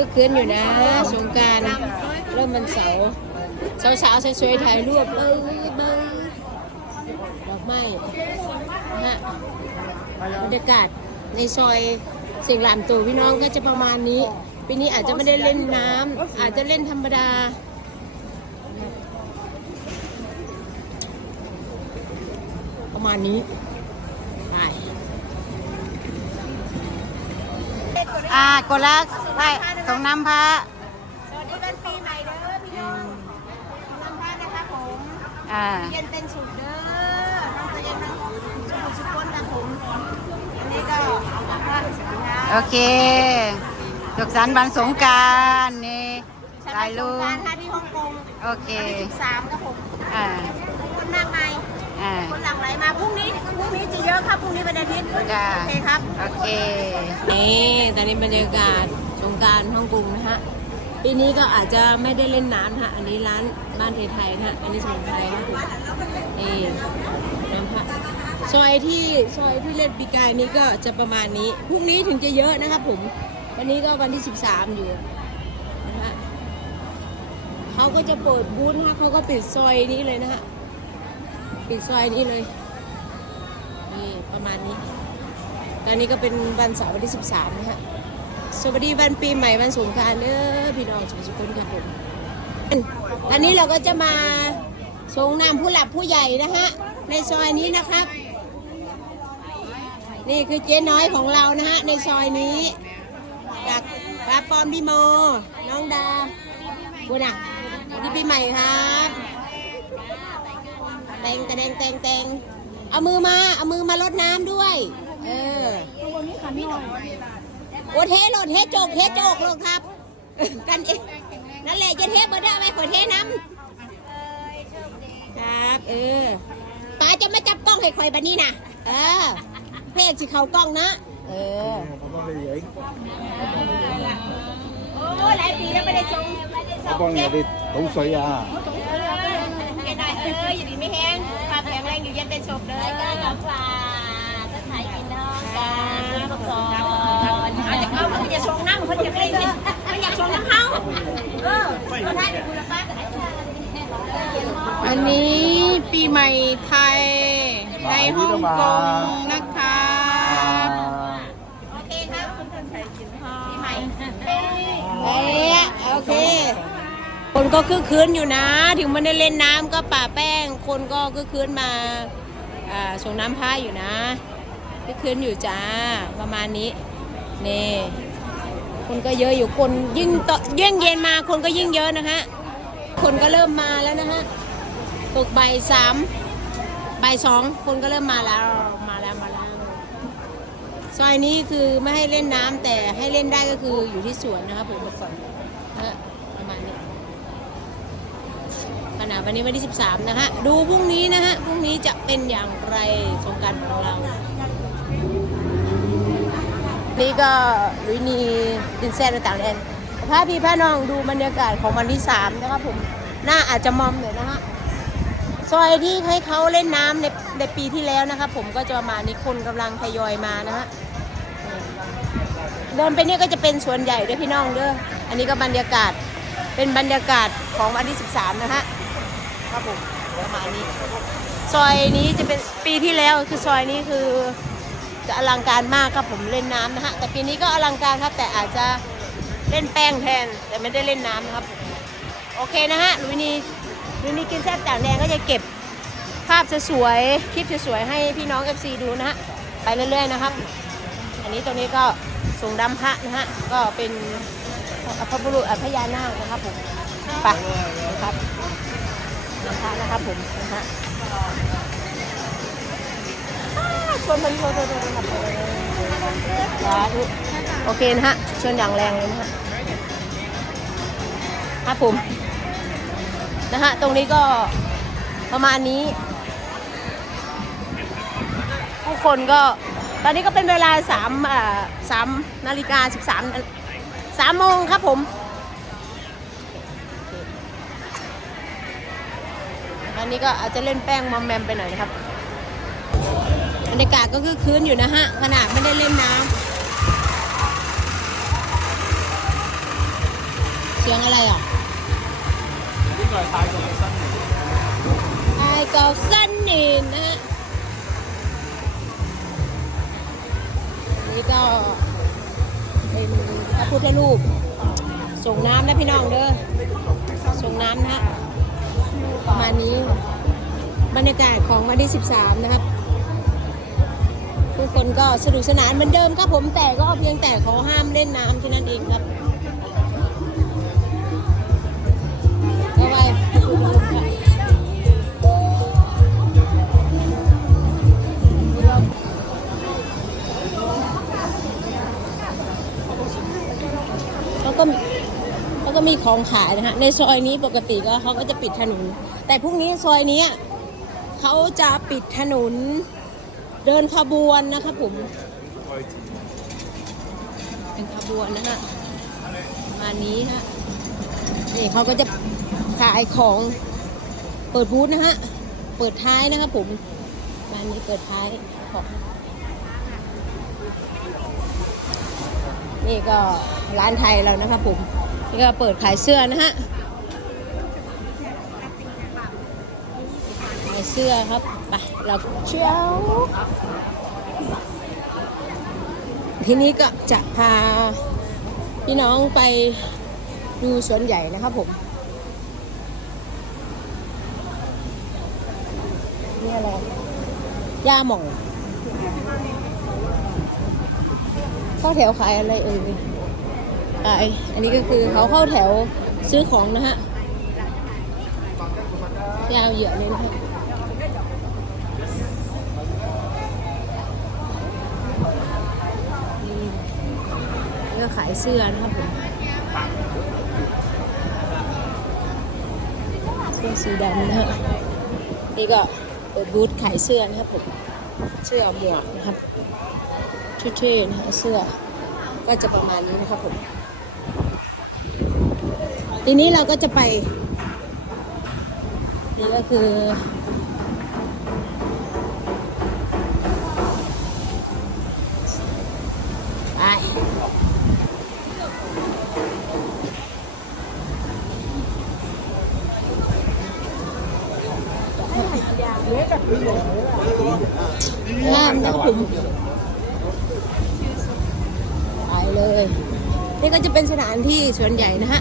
คึกคืนอยู่นะ สงการเริ่มวันเสาร์สาวสวยๆถ่ายรูปเอ้ยเบยดอกไม้นะฮะบรรยากาศในซอยเสียงหลามตัวพี่น้องก็จะประมาณนี้ปีนี้อาจจะไม่ได้เล่นน้ำอาจจะเล่นธรรมดาประมาณนี้ กดลักไปส่งน้ำพระสวัสดีวันปีใหม่เด้อพี่น้องน้ำพระนะคะผมอ่าเย็นเป็นสุขเด้อน้องตัวเองทั้งสมุทรสุคนนะผมอันนี้ก็น้ำพระนะโอเคสุขสันต์วันสงกรารนี่ถ่ายรูปการท่าที่ฮ่องกงโอเควันที่สามครับผมอ่าคนมากมาย อ่า คนหลั่งไหลมาพรุ่งนี้พรุ่งนี้จะเยอะครับพรุ่งนี้วันอาทิตย์จ้าโอเคครับ โอเค นี่ตอนนี้บรรยากาศสงกรารฮ่องกงนะฮะ ปีนี้ก็อาจจะไม่ได้เล่นน้ำนะฮะ อันนี้ร้านบ้านไทยๆนะฮะ อันนี้สมุนไพรครับผมนี่น้ำพระซอยที่ซอยที่เล่นปีกายนี้ก็จะประมาณนี้ พรุ่งนี้ถึงจะเยอะนะครับผม วันนี้ก็วันที่ 13 อยู่นะฮะเขาก็จะเปิดบูธนะฮะเขาก็ปิดซอยนี้เลยนะฮะ ปิดซอยนี้เลย นี่ประมาณนี้ ตอนนี้ก็เป็นวันเสาร์วันที่ 13 นะฮะ สวัสดีวันปีใหม่วันสงกรารเด้อพี่น้องสุขสุขคนครับผมตอนนี้เราก็จะมาส่งนำผู้หลักผู้ใหญ่นะฮะ ในซอยนี้นะครับ นี่คือเจ๊น้อยของเรานะฮะ ในซอยนี้จากป้าปอมพี่โม น้องดาบุญอะสวัสดีปีใหม่ครับ แตงแตงแตงแตงเอามือมา เอามือมาลดน้ำด้วย เออโอเทโหลดเทจกเทจกลงครับ กันเองนั่นแหละจะเทบ่ได้ไหมขอเทน้ำครับ เออป้าจะไม่จับกล้องให้คอยบันนี้นะเออเพลงสิเขากล้องนะ เออโอ้หลายปีแล้วไม่ได้ชงกล้องเนี่ยไปตรงสวยอะ ยเอออยู่ดีไม่แห้งความแข็งแรงอยู่เย็นเป็นสุขเลยก็กับฝากก็ถ่ายกินน้องกันทุกคนอาจจะเข้ามันจะชงน้ำมันจะไม่ได้มันอยากชงน้ำเขาเออเขาได้เป็นคุณภาพอันนี้ปีใหม่ไทยในฮ่องกงนะคะโอเคครับคุณคนไทยกินปีใหม่เอ๊ะโอเค คนก็คือคืนอยู่นะ ถึงไม่ได้เล่นน้ำก็ป่าแป้ง คนก็คือคืนมาอาส่งน้ำพระอยู่นะคือคืนอยู่จ้าประมาณนี้นี่คนก็เยอะอยู่คนยิ่งต่อยิ่งเย็นมาคนก็ยิ่งเยอะนะฮะคนก็เริ่มมาแล้วนะฮะตกใบสามใบสองคนก็เริ่มมาแล้วมาแล้วมาแล้วซอยนี้คือไม่ให้เล่นน้ำแต่ให้เล่นได้ก็คืออยู่ที่สวนนะครับผมก่อนนะฮะประมาณนี้ ขณะวันนี้วันที่ 13 นะฮะ ดูพรุ่งนี้นะฮะ พรุ่งนี้จะเป็นอย่างไรสงการของเรา นี่ก็ลุยนีดินแซนต่างแดนพาพี่พาน้องดูบรรยากาศของวันที่ 3 นะครับผม หน้าอาจจะมอมหน่อยนะฮะ ซอยที่ให้เขาเล่นน้ำในในปีที่แล้วนะครับผมก็จะประมาณนี้คนกำลังทยอยมานะฮะเดินไปเนี่ยก็จะเป็นสวนใหญ่ด้วยพี่น้องเด้อ อันนี้ก็บรรยากาศเป็นบรรยากาศของวันที่ 13 นะฮะ ครับผมประมาณนี้ ซอยนี้จะเป็นปีที่แล้วคือซอยนี้คือจะอลังการมากครับผมเล่นน้ำนะฮะแต่ปีนี้ก็อลังการครับ แต่อาจจะเล่นแป้งแทน แต่ไม่ได้เล่นน้ำนะครับ โอเคนะฮะลุยนีลุยนีกินแซ่บต่างแดงก็จะเก็บภาพสวยๆคลิปสวยๆให้พี่น้อง FC ดูนะฮะไปเรื่อยๆนะครับ อันนี้ตรงนี้ก็ส่งดำพระนะฮะก็เป็นพระบุรุษพญานาคนะครับผมไปนะครับ ดำพระนะครับผมนะฮะอ้าวชนมันชนชนชนครับสาธุโอเคนะฮะชวนอย่างแรงเลยนะฮะครับผมนะฮะตรงนี้ก็ประมาณนี้ ผู้คนก็ตอนนี้ก็เป็นเวลาสามสามนาฬิกาสิบสามสามโมงครับผม นี้ก็อาจจะเล่นแป้งมอมแมมไปหน่อยนะครับบรรยากาศก็คือคืนอยู่นะฮะขนาดไม่ได้เล่นน้ำเสียงอะไรอะนี่ก่อนตายก่อนสั้นหนึ่ยนสั้นนึ่นะฮะนี่ก็เป็นพระพุทธรูปส่งน้ำนะพี่น้องเด้อส่งน้ำนะฮะ ประมาณนี้ บรรยากาศของวันที่ 13 นะครับ ทุกคนก็สนุกสนานเหมือนเดิมครับผมแต่ก็เพียงแต่ขอห้ามเล่นน้ำเท่านั้นเองครับ ขาก็มีของขายนะฮะในซอยนี้ปกติก็เขาก็จะปิดถนน แต่พรุ่งนี้ซอยนี้เขาจะปิดถนนเดินขบวนนะครับผมเป็นขบวนนะฮะประมาณนี้ฮะนี่เขาก็จะขายของเปิดบูธนะฮะเปิดท้ายนะครับผมงานนี้เปิดท้ายของนี่ก็ร้านไทยเรานะครับผม นี่ก็เปิดขายเสื้อนะฮะ ขายเสื้อครับ ไป เราเชียว ทีนี้ก็จะพาพี่น้องไปดูสวนใหญ่นะครับผม นี่อะไรย่าหม่องเข้าแถวขายอะไรเอ่ย ขาย อันนี้ก็คือเขาเข้าแถวซื้อของนะฮะยาวเหยอะเลยนะครับนี่ก็ขายเสื้อนะครับผมเสื้อสีดำนะฮะนี่ก็เปิดบูธขายเสื้อนะครับผมเสื้อหมวกนะครับเท่ๆนะคะเสื้อก็จะประมาณนี้นะครับผม ทีนี้เราก็จะไป นี่ก็คือ ไปงามนะครับผมไปเลย นี่ก็จะเป็นสถานที่ส่วนใหญ่นะฮะ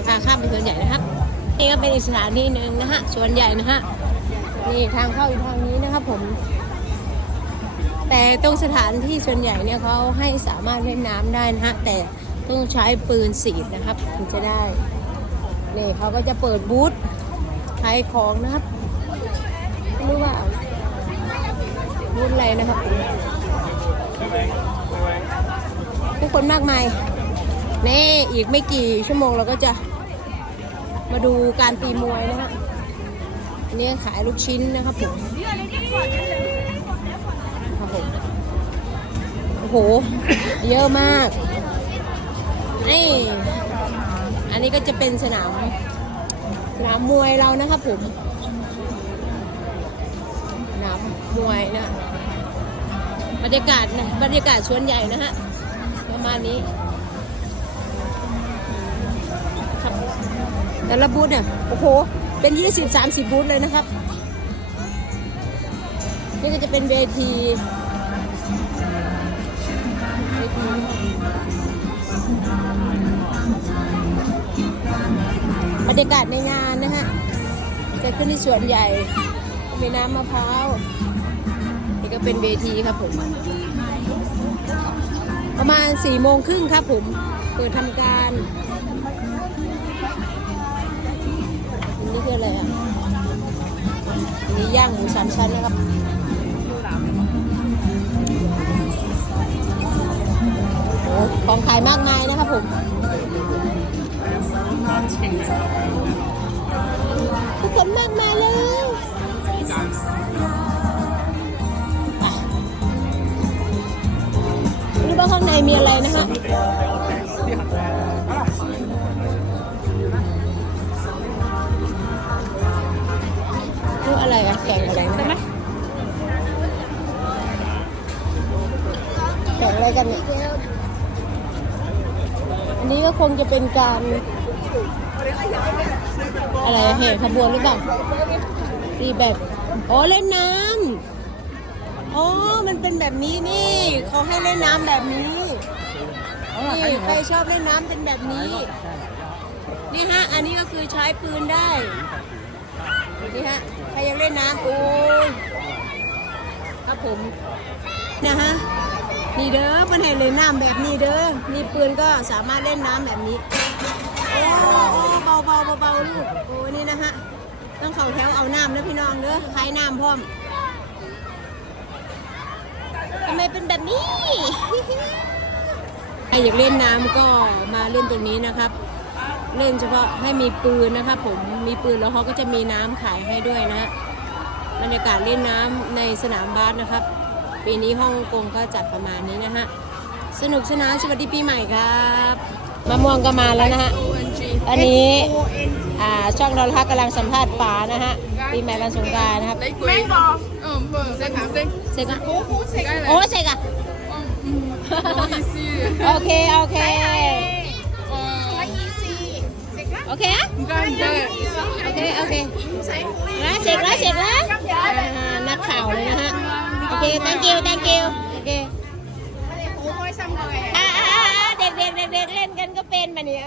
จะพาข้ามไปสวนใหญ่นะครับ นี่ก็เป็นอีกสถานที่หนึ่งนะฮะสวนใหญ่นะฮะนี่ทางเข้าอยู่ทางนี้นะครับผม แต่ตรงสถานที่ส่วนใหญ่เนี่ยเขาให้สามารถเล่นน้ำได้นะฮะแต่ต้องใช้ปืนสีดนะครับถึงจะได้นี่เขาก็จะเปิดบูธขายของนะครับไม่รู้ว่ารุ่นอะไรนะครับผู้คนมากมายนี่อีกไม่กี่ชั่วโมงเราก็จะ มาดูการตีมวยนะฮะอันนี้ขายลูกชิ้นนะครับผมครับผมโอ้โห เยอะมาก นี่ อันนี้ก็จะเป็นสนามสนามมวยเรานะครับผมสนามมวยนะ บรรยากาศนะ บรรยากาศสวนใหญ่นะฮะ ประมาณนี้ แต่ละบูธเนี่ย โอ้โห เป็น20 30บูธเลยนะครับ นี่ก็จะเป็นเวทีบรรยากาศในงานนะฮะจะขึ้นที่สวนใหญ่ มีน้ำมะพร้าว นี่ก็เป็นเวทีครับผม ประมาณสี่โมงครึ่งครับผม เปิดทำการ นี่คืออะไรอะอันนี้ย่างหมูสามชั้นนะครับโอ้ของขายมากมายนะครับผมทุกคนมากมายเลยนี่ว่าข้างในมีอะไรนะฮะ อะไรกันเนี่ยอันนี้ก็คงจะเป็นการอะไรเหตุขบวนหรือเปล่าตีแบบอ๋อเล่นน้ำอ๋อมันเป็นแบบนี้นี่เขาให้เล่นน้ำแบบนี้นี่ใครชอบเล่นน้ำเป็นแบบนี้ นี่ฮะ อันนี้ก็คือใช้ปืนได้ นี่ฮะ ใครยังเล่นน้ำโอ้ครับผมนะฮะ นี่เด้อมันให้เล่นน้ำแบบนี้เด้อนี่ปืนก็สามารถเล่นน้ำแบบนี้ โอ้โอ้เบาเบาเบาเบาลูกโอ้นี่นะฮะต้องเข่าแถวเอาน้ำเด้อพี่น้องเด้อคล้ายน้ำพร้อมทำไมเป็นแบบนี้ใครอยากเล่นน้ำก็มาเล่นตรงนี้นะครับ เล่นเฉพาะให้มีปืนนะครับผมมีปืนแล้วเขาก็จะมีน้ำขายให้ด้วยนะฮะบรรยากาศเล่นน้ำในสนามบาสนะครับ ปีนี้ฮ่องกงก็จัดประมาณนี้นะฮะ สนุกสนานสวัสดีปีใหม่ครับมะม่วงก็มาแล้วนะฮะตอนนี้อ่าช่องเราทักกำลังสัมภาษณ์ป๋านะฮะ ปีใหม่วันสงกรานต์นะครับไม่บอกเออเบอร์เซ็กเซ็กเสร็จกันโอ้โหเซ็กโอ้เสร็จกันอีซีโอเค โอเคเออโอเคอะกันเด้อโอเค โอเคแล้วเสร็จแล้วเสร็จแล้วอ่านักข่าว thank you thank you โอเคโอ้ยซ้ำเลยอ่าเด็กเด็กเด็กเด็กๆเล่นกันก็เป็นมาเนี่ย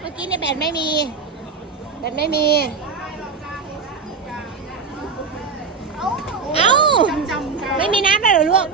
เมื่อกี้ในยแบตไม่มีแบตไม่มี เอ้าจำค่ะไม่มีน้ำเลยเหรอลูก